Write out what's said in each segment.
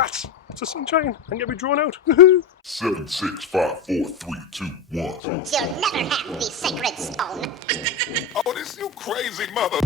that. It's a sunshine. And get me drawn out. 7, 6, 5, 4, 3, 2, 1. You'll never have the sacred stone. Otis, you crazy mother.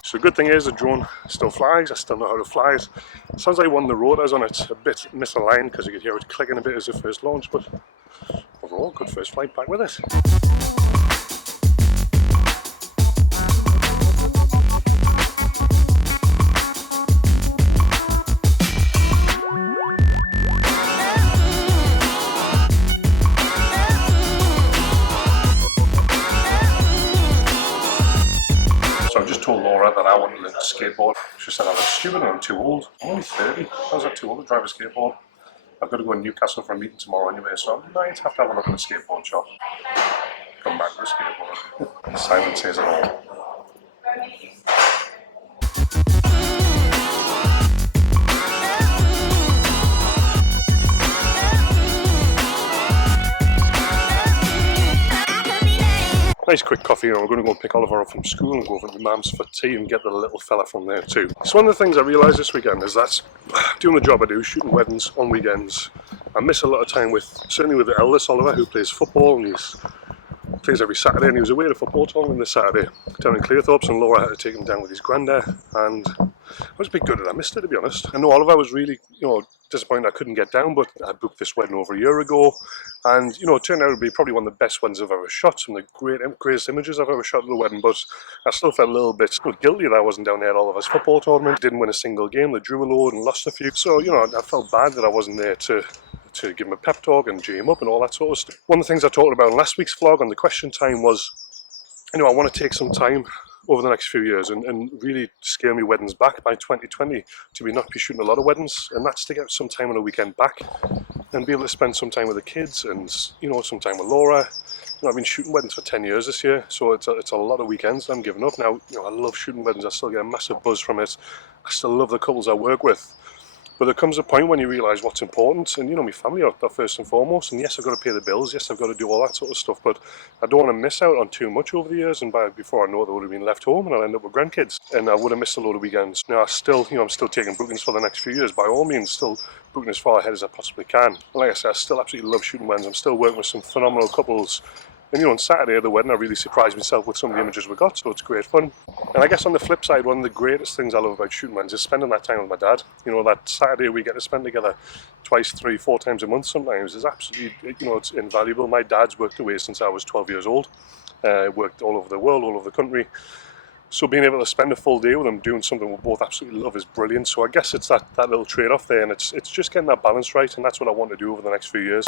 So the good thing is the drone still flies, I still know how to fly it. Sounds like one of the rotors on it a bit misaligned because you could hear it clicking a bit as it first launched, but overall good first flight back with it. So I just told Laura that I wanted to learn to skateboard. She said I look stupid and I'm too old. I'm only 30. How's that too old to drive a skateboard? I've got to go to Newcastle for a meeting tomorrow anyway, so I might have to have a look in a skateboard shop. Come back with a skateboard. Silence says it all. Nice quick coffee, and we're going to go and pick Oliver up from school and go over to Mum's for tea and get the little fella from there too. So one of the things I realised this weekend is that doing the job I do, shooting weddings on weekends, I miss a lot of time with, certainly with the eldest Oliver, who plays football and he plays every Saturday, and he was away at a football tournament this Saturday down in Clearthorpes, and Laura had to take him down with his granddad, and I was a bit gutted I missed it, to be honest. I know Oliver was really, disappointed I couldn't get down, but I booked this wedding over a year ago, and it turned out to be probably one of the best ones I've ever shot, some of the greatest images I've ever shot at the wedding, but I still felt a little bit guilty that I wasn't down there at Oliver's football tournament, didn't win a single game, they drew a load and lost a few, so I felt bad that I wasn't there to give him a pep talk and G him up and all that sort of stuff. One of the things I talked about in last week's vlog on the question time was, I want to take some time over the next few years and really scale my weddings back by 2020 to not be shooting a lot of weddings, and that's to get some time on a weekend back and be able to spend some time with the kids and some time with Laura. I've been shooting weddings for 10 years this year, so it's a lot of weekends that I'm giving up now. I love shooting weddings, I still get a massive buzz from it, I still love the couples I work with. But there comes a point when you realise what's important, and my family are first and foremost, and yes, I've got to pay the bills, yes, I've got to do all that sort of stuff, but I don't want to miss out on too much over the years, and before I know it, I would have been left home and I'll end up with grandkids, and I would have missed a load of weekends. Now, I'm still taking bookings for the next few years, by all means, still booking as far ahead as I possibly can. And like I said, I still absolutely love shooting weddings, I'm still working with some phenomenal couples. And on Saturday at the wedding, I really surprised myself with some of the images we got, so it's great fun. And I guess on the flip side, one of the greatest things I love about shooting weddings is spending that time with my dad. That Saturday we get to spend together twice, 3, 4 times a month sometimes is absolutely, it's invaluable. My dad's worked away since I was 12 years old, worked all over the world, all over the country. So being able to spend a full day with him doing something we both absolutely love is brilliant. So I guess it's that little trade-off there, and it's just getting that balance right, and that's what I want to do over the next few years.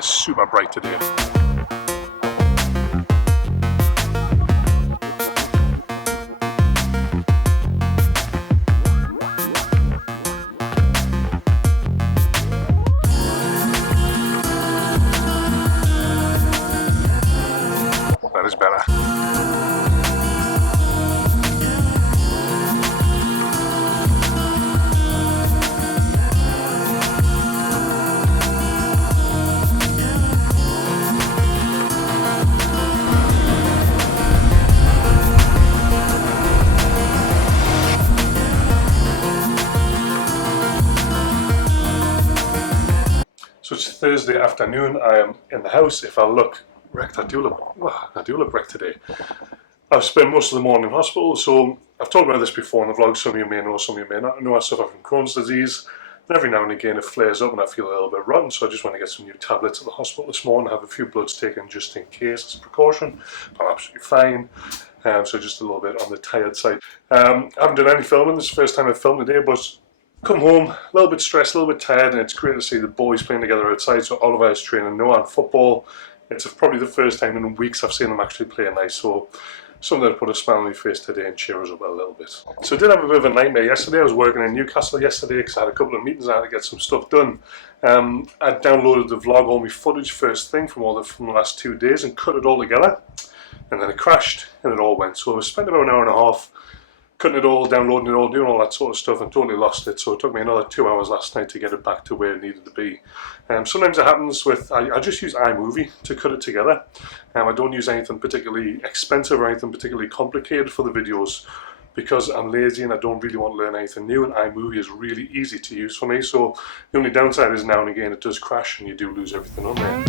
Super bright today. That is better. So it's Thursday afternoon. I am in the house. If I look wrecked, I do look wrecked today. I've spent most of the morning in hospital, so I've talked about this before in the vlog. Some of you may know, some of you may not know. I suffer from Crohn's disease. And every now and again it flares up and I feel a little bit rotten, so I just want to get some new tablets at the hospital this morning, have a few bloods taken just in case as a precaution. I'm absolutely fine. So just a little bit on the tired side. I haven't done any filming. This is the first time I've filmed today, but come home, a little bit stressed, a little bit tired, and it's great to see the boys playing together outside. So Oliver is training Noah on football. It's probably the first time in weeks I've seen them actually play nice, so something to put a smile on my face today and cheer us up a little bit. So I did have a bit of a nightmare yesterday. I was working in Newcastle yesterday because I had a couple of meetings. I had to get some stuff done. I downloaded the vlog, all my footage first thing from the last 2 days and cut it all together. And then it crashed and it all went. So I spent about an hour and a half cutting it all, downloading it all, doing all that sort of stuff, and totally lost it. So it took me another 2 hours last night to get it back to where it needed to be. Sometimes it happens with, I just use iMovie to cut it together. I don't use anything particularly expensive or anything particularly complicated for the videos because I'm lazy and I don't really want to learn anything new, and iMovie is really easy to use for me. So the only downside is now and again it does crash and you do lose everything on there.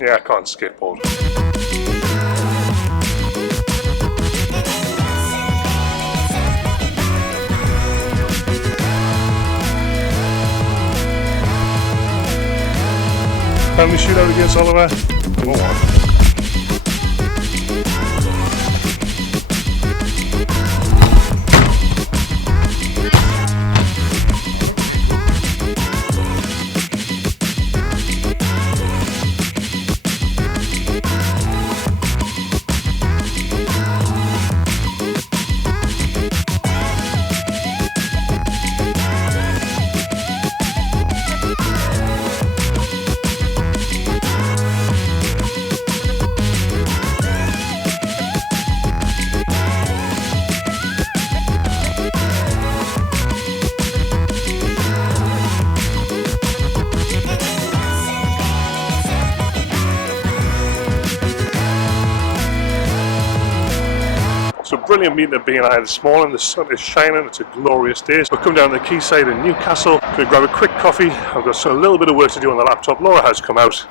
Yeah, I can't skateboard. Family shootout against Oliver. Come on. So brilliant meeting at B&I this morning. The sun is shining, it's a glorious day. So I've come down to the quayside in Newcastle. I'm going to grab a quick coffee. I've got a little bit of work to do on the laptop. Laura has come out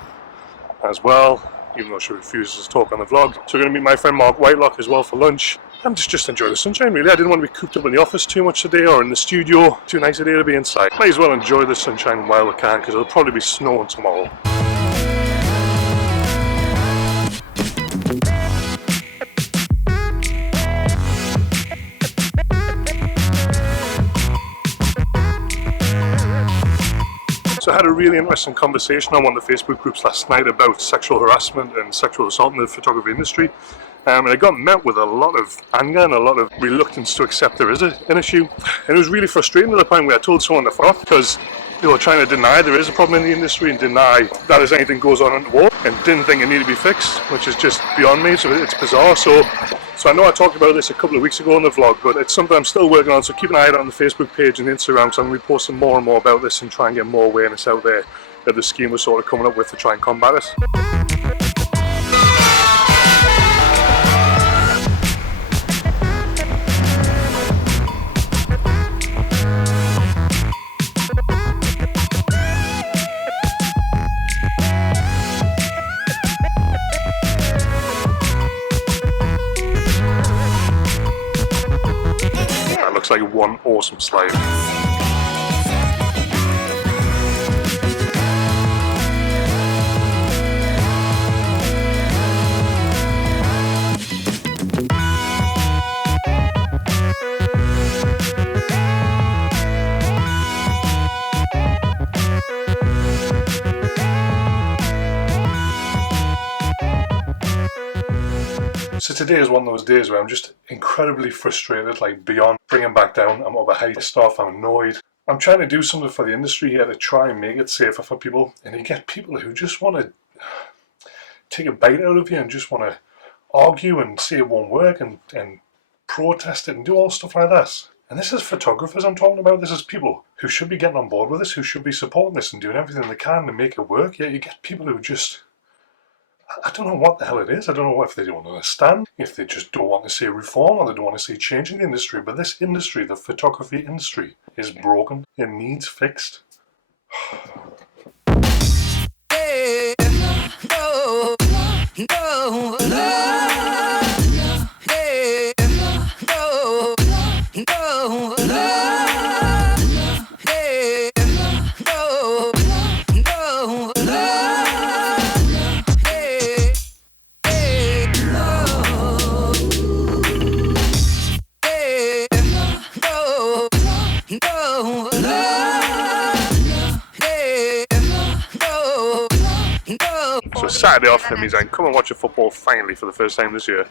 as well, even though she refuses to talk on the vlog. So we're going to meet my friend Mark Whitelock as well for lunch. And just enjoy the sunshine really. I didn't want to be cooped up in the office too much today or in the studio. Too nice a day to be inside. Might as well enjoy the sunshine while we can because it'll probably be snowing tomorrow. So I had a really interesting conversation on one of the Facebook groups last night about sexual harassment and sexual assault in the photography industry. And I got met with a lot of anger and a lot of reluctance to accept there is an issue. And it was really frustrating to the point where I told someone to fuck off because they were trying to deny there is a problem in the industry and deny that as anything goes on in the war and didn't think it needed to be fixed, which is just beyond me, so it's bizarre. So I know I talked about this a couple of weeks ago in the vlog, but it's something I'm still working on, so keep an eye out on the Facebook page and Instagram, because I'm going to be posting more and more about this and try and get more awareness out there that the scheme was sort of coming up with to try and combat it. Looks like one awesome slide. So today is one of those days where I'm just incredibly frustrated, like beyond bringing back down. I'm overhyped stuff, I'm annoyed. I'm trying to do something for the industry here to try and make it safer for people, and you get people who just want to take a bite out of you and just want to argue and say it won't work and protest it and do all stuff like that. And this is photographers I'm talking about. This is people who should be getting on board with this, who should be supporting this and doing everything they can to make it work. Yet you get people who just, I don't know what the hell it is. I don't know if they don't understand, if they just don't want to see reform or they don't want to see change in the industry. But this industry, the photography industry, is broken. It needs fixed. So Saturday off for me, saying, come and watch a football finally for the first time this year.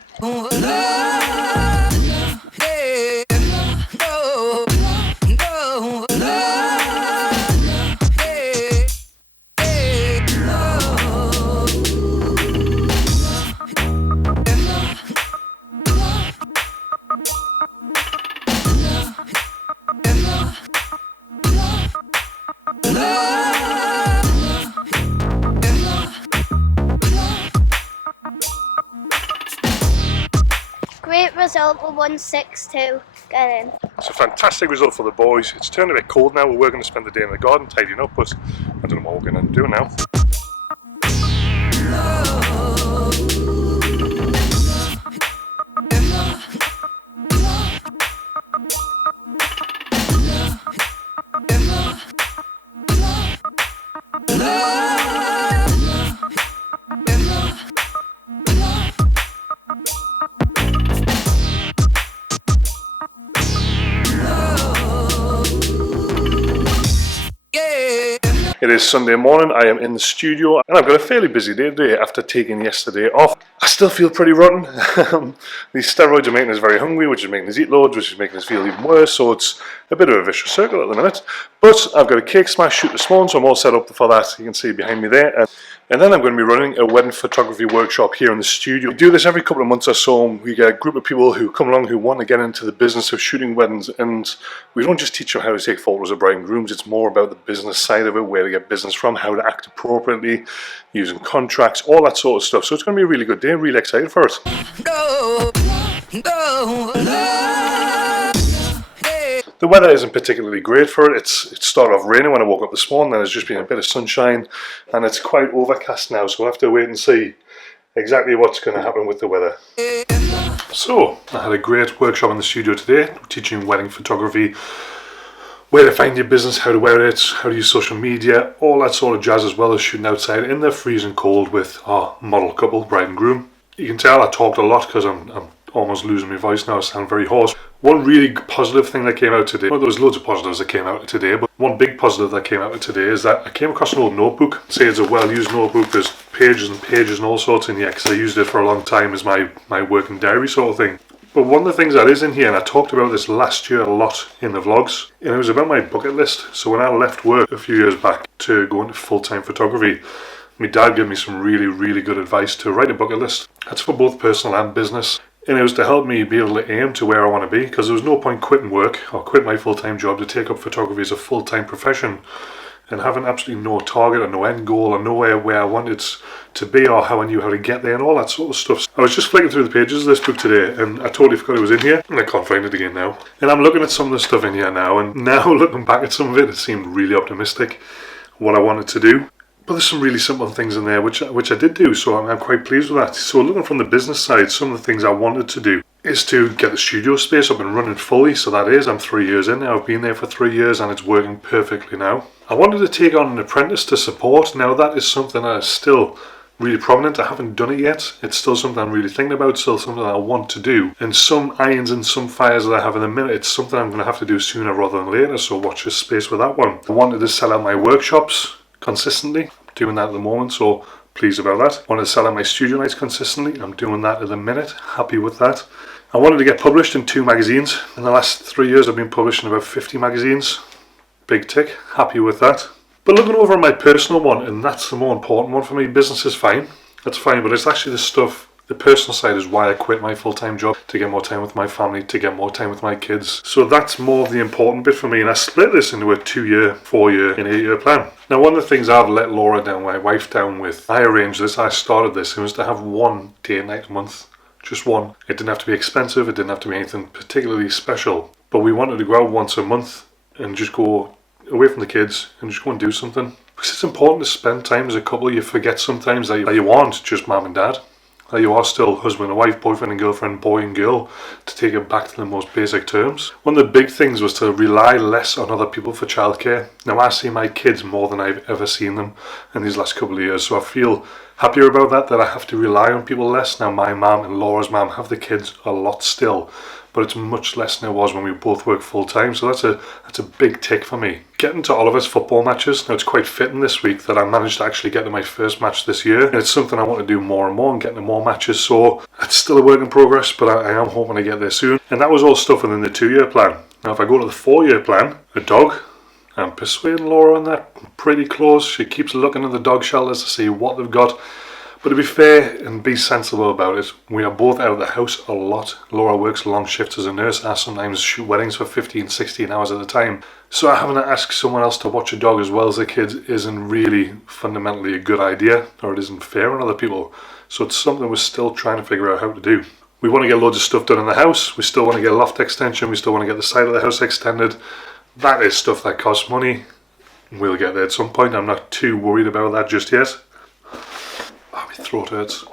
Great result with 162. Get in. It's a fantastic result for the boys. It's turned a bit cold now. We're going to spend the day in the garden tidying up, but I don't know what we're going to do now. It is Sunday morning, I am in the studio and I've got a fairly busy day today after taking yesterday off. I still feel pretty rotten. These steroids are making us very hungry, which is making us eat loads, which is making us feel even worse, so it's a bit of a vicious circle at the minute. But I've got a cake smash shoot this morning, so I'm all set up for that. You can see behind me there. And then I'm going to be running a wedding photography workshop here in the studio. We do this every couple of months or so. We get a group of people who come along who want to get into the business of shooting weddings, and we don't just teach them how to take photos of bride and grooms. It's more about the business side of it, where to get business from, how to act appropriately, using contracts, all that sort of stuff. So it's going to be a really good day. I'm really excited for it. The weather isn't particularly great for it. It started off raining when I woke up this morning, and there's just been a bit of sunshine, and it's quite overcast now, so we'll have to wait and see exactly what's going to happen with the weather. So, I had a great workshop in the studio today, teaching wedding photography, where to find your business, how to wear it, how to use social media, all that sort of jazz, as well as shooting outside in the freezing cold with our model couple, bride and groom. You can tell I talked a lot because I'm almost losing my voice now. I sound very hoarse. One really positive thing that came out today, well, there was loads of positives that came out today, but one big positive that came out today is that I came across an old notebook. Say it's a well-used notebook. There's pages and pages and all sorts in here because I used it for a long time as my working diary sort of thing. But one of the things that is in here, and I talked about this last year a lot in the vlogs, and it was about my bucket list. So when I left work a few years back to go into full-time photography, my dad gave me some really, really good advice to write a bucket list. That's for both personal and business. And it was to help me be able to aim to where I want to be, because there was no point quitting work or quit my full-time job to take up photography as a full-time profession and having absolutely no target or no end goal or nowhere where I wanted to be or how I knew how to get there and all that sort of stuff. I was just flicking through the pages of this book today and I totally forgot it was in here, and I can't find it again now. And I'm looking at some of the stuff in here now, and now looking back at some of it, it seemed really optimistic what I wanted to do. But there's some really simple things in there which I did do, so I'm quite pleased with that. So looking from the business side, some of the things I wanted to do is to get the studio space up and running fully. So that is, I'm 3 years in now. I've been there for 3 years and it's working perfectly now. I wanted to take on an apprentice to support. Now that is something that is still really prominent. I haven't done it yet. It's still something I'm really thinking about, still something that I want to do. And some irons and some fires that I have in a minute, it's something I'm going to have to do sooner rather than later, so watch this space with that one. I wanted to sell out my workshops consistently. I'm doing that at the moment, so pleased about that. Wanted to sell out my studio nights consistently. I'm doing that at the minute. Happy with that. I wanted to get published in 2 magazines. In the last 3 years I've been published in about 50 magazines. Big tick. Happy with that. But looking over at my personal one, and that's the more important one for me, business is fine. That's fine, but it's actually the stuff, the personal side is why I quit my full-time job, to get more time with my family, to get more time with my kids. So that's more of the important bit for me, and I split this into a 2-year, 4-year, and 8-year plan. Now, one of the things I've let Laura down, my wife down with, I arranged this, I started this, it was to have 1 date night a month. Just 1. It didn't have to be expensive, it didn't have to be anything particularly special. But we wanted to go out once a month and just go away from the kids and just go and do something. Because it's important to spend time as a couple. You forget sometimes that you aren't just mum and dad. That you are still husband and wife, boyfriend and girlfriend, boy and girl, to take it back to the most basic terms. One of the big things was to rely less on other people for childcare. Now I see my kids more than I've ever seen them in these last couple of years, so I feel happier about that I have to rely on people less. Now my mum and Laura's mum have the kids a lot still, but it's much less than it was when we both work full time, so that's a big tick for me. Getting to Oliver's football matches, now it's quite fitting this week that I managed to actually get to my first match this year, and it's something I want to do more and more and get to more matches, so it's still a work in progress, but I am hoping to get there soon. And that was all stuff within the 2-year plan. Now if I go to the 4-year plan, a dog, I'm persuading Laura on that pretty close. She keeps looking at the dog shelters to see what they've got. But to be fair and be sensible about it, we are both out of the house a lot. Laura works long shifts as a nurse. I sometimes shoot weddings for 15, 16 hours at a time. So having to ask someone else to watch a dog as well as the kids isn't really fundamentally a good idea, or it isn't fair on other people. So it's something we're still trying to figure out how to do. We want to get loads of stuff done in the house. We still want to get a loft extension. We still want to get the side of the house extended. That is stuff that costs money. We'll get there at some point. I'm not too worried about that just yet. My throat hurts.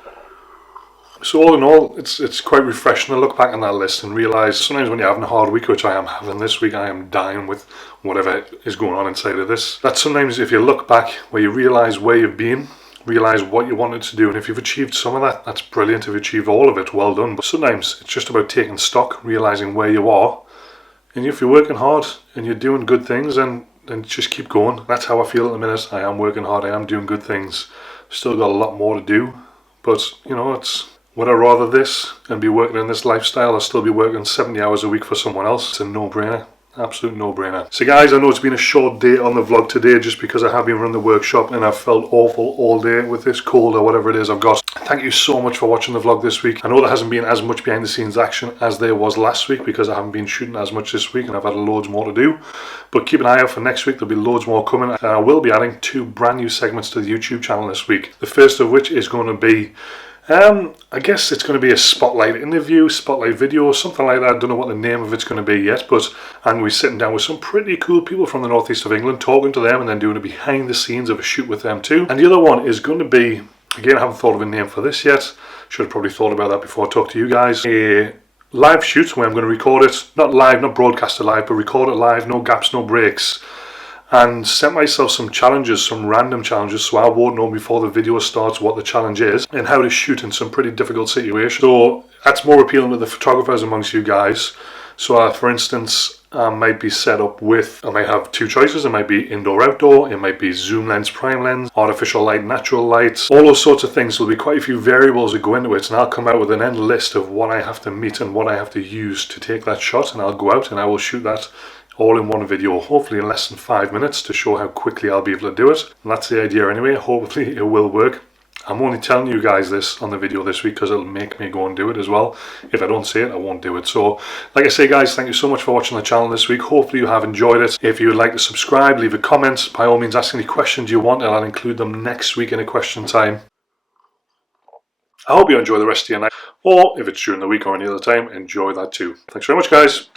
So all in all, it's quite refreshing to look back on that list and realise sometimes when you're having a hard week, which I am having this week, I am dying with whatever is going on inside of this. That sometimes if you look back where you realise where you've been, realise what you wanted to do, and if you've achieved some of that, that's brilliant. If you've achieved all of it, well done. But sometimes it's just about taking stock, realising where you are, and if you're working hard and you're doing good things, then just keep going. That's how I feel at the minute. I am working hard, I am doing good things. Still got a lot more to do, but you know, would I rather this and be working in this lifestyle or still be working 70 hours a week for someone else? It's a no-brainer. Absolute no-brainer. So guys, I know it's been a short day on the vlog today just because I have been running the workshop and I've felt awful all day with this cold or whatever it is I've got. Thank you so much for watching the vlog this week. I know there hasn't been as much behind the scenes action as there was last week because I haven't been shooting as much this week and I've had loads more to do. But keep an eye out for next week, there'll be loads more coming. And I will be adding 2 brand new segments to the YouTube channel this week. The first of which is going to be I guess it's going to be a spotlight interview, spotlight video, something like that. I don't know what the name of it's going to be yet, but I'm going to be sitting down with some pretty cool people from the northeast of England, talking to them and then doing a behind the scenes of a shoot with them too. And the other one is going to be, again, I haven't thought of a name for this yet. Should have probably thought about that before I talk to you guys. A live shoot where I'm going to record it, not live, not broadcast it live, but record it live, no gaps, no breaks. And set myself some challenges, some random challenges, so I won't know before the video starts what the challenge is and how to shoot in some pretty difficult situations. So that's more appealing to the photographers amongst you guys. So for instance, I might be set up with, I might have 2 choices. It might be indoor, outdoor, it might be zoom lens, prime lens, artificial light, natural light, all those sorts of things. There'll be quite a few variables that go into it, and I'll come out with an end list of what I have to meet and what I have to use to take that shot, and I'll go out and I will shoot that all in one video, hopefully in less than 5 minutes, to show how quickly I'll be able to do it. And that's the idea anyway. Hopefully it will work. I'm only telling you guys this on the video this week because it'll make me go and do it as well. If I don't say it, I won't do it. So like I say guys, thank you so much for watching the channel this week. Hopefully you have enjoyed it. If you would like to subscribe, leave a comment. By all means, ask any questions you want and I'll include them next week in a question time. I hope you enjoy the rest of your night, or if it's during the week or any other time, enjoy that too. Thanks very much guys.